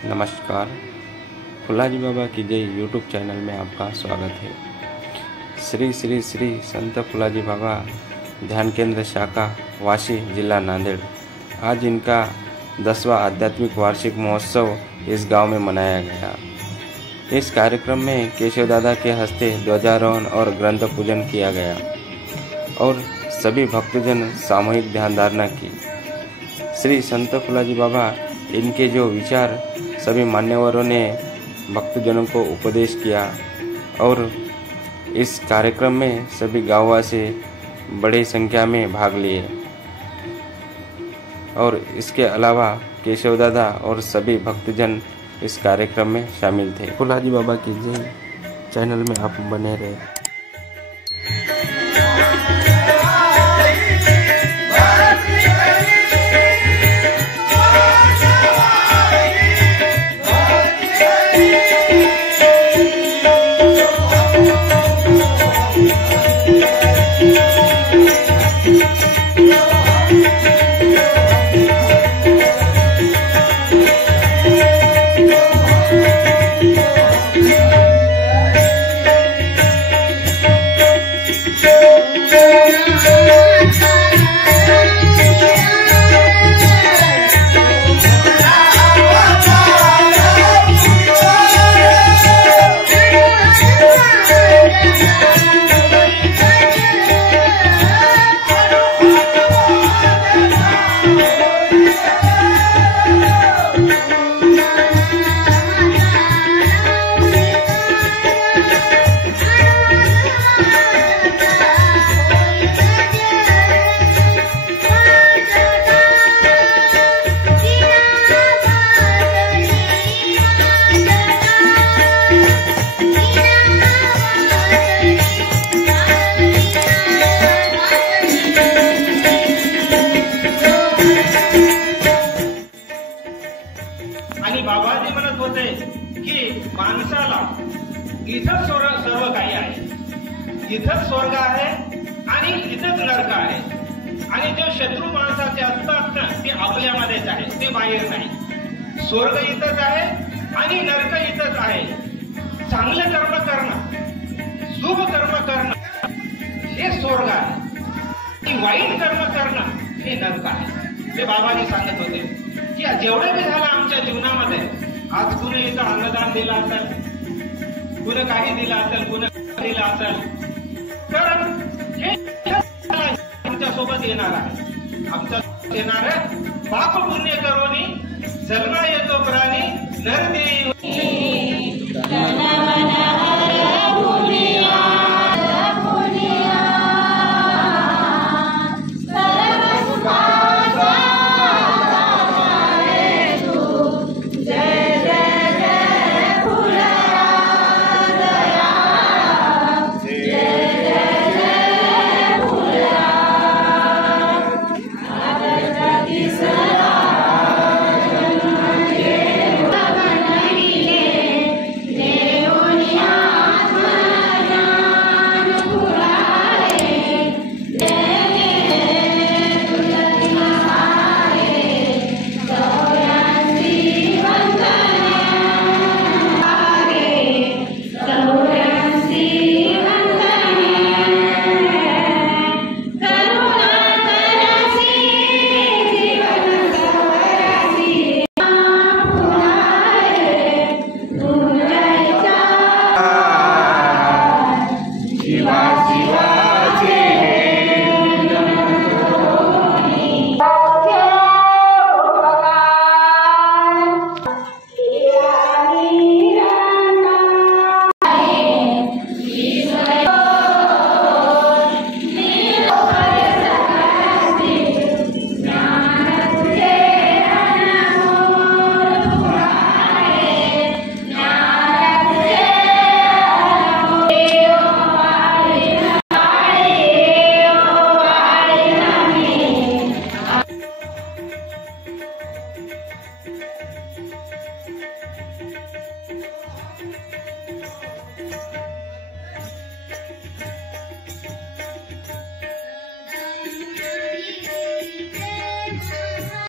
नमस्कार, फुलाजी बाबा की जय यूट्यूब चैनल में आपका स्वागत है। श्री श्री श्री संत फुलाजी बाबा ध्यान केंद्र शाखा वाशी जिला नांदेड़। आज इनका 10वां आध्यात्मिक वार्षिक महोत्सव इस गांव में मनाया गया। इस कार्यक्रम में केशव दादा के हस्ते ध्वजारोहण और ग्रंथ पूजन किया गया और सभी भक्तजन सामूहिक ध्यान धारणा की। श्री संत फुलाजी बाबा इनके जो विचार सभी मान्यवरों ने भक्तजनों को उपदेश किया और इस कार्यक्रम में सभी गांववासी बड़ी संख्या में भाग लिए और इसके अलावा केशव दादा और सभी भक्तजन इस कार्यक्रम में शामिल थे। फुलाजी बाबा की जय चैनल में आप बने रहे। आणि बाबाजी म्हणत होते की माणसाला इथं सर्व काही आहे, इथं स्वर्ग आहे आणि इथंच नरक आहे आणि जे शत्रू माणसाचे असतात ना ते आपल्यामध्येच आहे, ते बाहेर नाही। स्वर्ग इथंच आहे आणि नरक इथंच आहे। चांगले कर्म करणं, शुभ कर्म करणं हे स्वर्ग आहे आणि वाईट कर्म करणं हे नरक आहे। ते बाबाजी सांगत होते की जेवढे बी झालं आमच्या जीवनामध्ये, आज कुणी इथं अन्नदान दिलं असेल, कुणी काही दिलं असेल, कुणी दिलं असेल, तर हे आमच्या सोबत येणार आहे। आमच्या येणार आहे पाप पुण्य करोनी जन्मा येतो प्राणी नर